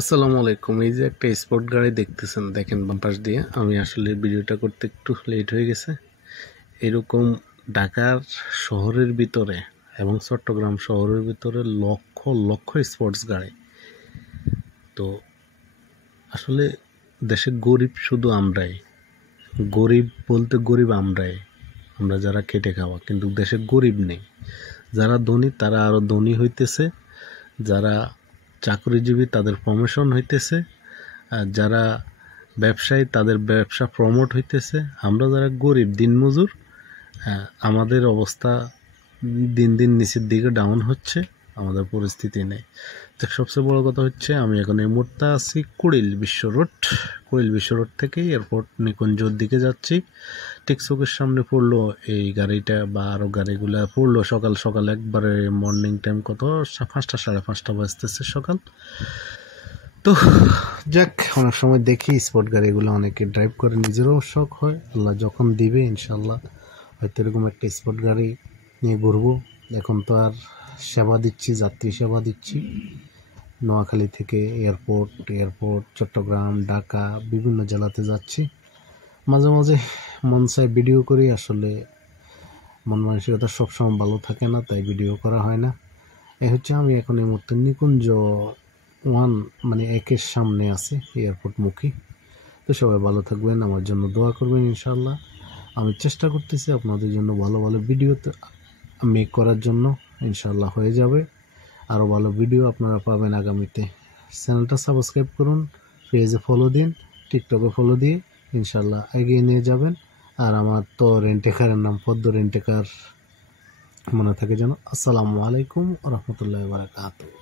আসসালামু আলাইকুম। এই যে একটা স্পোর্ট গাড়ি দেখতেছেন, দেখেন বাম পাশ দিয়ে। আমি আসলে ভিডিওটা করতে একটু লেট হয়ে গেছে। এরকম ঢাকার শহরের ভিতরে এবং চট্টগ্রাম শহরের ভিতরে লক্ষ লক্ষ স্পোর্টস গাড়ি। তো আসলে দেশে গরিব শুধু আমরাই, গরিব বলতে গরিব আমরাই, আমরা যারা খেটে খাওয়া, কিন্তু দেশে গরিব নেই। যারা ধনী তারা আরো ধনী হইতেছে, যারা চাকরিজীবী তাদের প্রমোশন হইতেছে, আর যারা ব্যবসায়ী তাদের ব্যবসা প্রমোট হইতেছে। আমরা যারা গরিব দিনমজুর, আমাদের অবস্থা দিন দিন নিচের দিকে ডাউন হচ্ছে, আমাদের পরিস্থিতি নেই। তো সবচেয়ে বড় কথা হচ্ছে, আমি এখন এই মুহূর্তে আছি কুড়িল বিশ্ব রোড থেকে এয়ারপোর্ট নিকুঞ্জর দিকে যাচ্ছি। ঠিক চোখের সামনে পড়লো এই গাড়িটা, বা আরও গাড়িগুলা পড়লো সকাল সকাল একবারে। মর্নিং টাইম কত, 5টা 5:30 বাজতেছে সকাল। তো যাক, অনেক সময় দেখি স্পোর্ট গাড়িগুলো অনেকে ড্রাইভ করে, নিজেরও শখ হয়। আল্লাহ যখন দিবে ইনশাল্লাহ হয়তো এরকম একটা স্পোর্ট গাড়ি নিয়ে ঘুরবো। এখন তো আর সেবা দিচ্ছি, যাত্রী সেবা দিচ্ছি নোয়াখালী থেকে এয়ারপোর্ট চট্টগ্রাম, ঢাকা, বিভিন্ন জেলাতে যাচ্ছি। মাঝে মাঝে মন চায় ভিডিও করি, আসলে মন মানসিকতা সবসময় ভালো থাকে না, তাই ভিডিও করা হয় না। এই হচ্ছে আমি এখন এই মুহূর্তে নিকুঞ্জ 1 মানে 1-এর সামনে আছি, এয়ারপোর্ট মুখী। তো সবাই ভালো থাকবেন, আমার জন্য দোয়া করবেন ইনশাআল্লাহ। আমি চেষ্টা করতেছি আপনাদের জন্য ভালো ভালো ভিডিও মেক করার জন্য, ইনশাআল্লাহ হয়ে যাবে। আরও ভালো ভিডিও আপনারা পাবেন আগামীতে। চ্যানেলটা সাবস্ক্রাইব করুন, পেজে ফলো দিন, টিকটকে ফলো দিয়ে ইনশাআল্লাহ এগিয়ে নিয়ে যাবেন। আর আমার তো রেন্টেকারের নাম পদ্ম রেন্টেকার মনে থাকে যেন। আসসালামু আলাইকুম ওয়া রাহমাতুল্লাহি ওয়া বারাকাতুহু।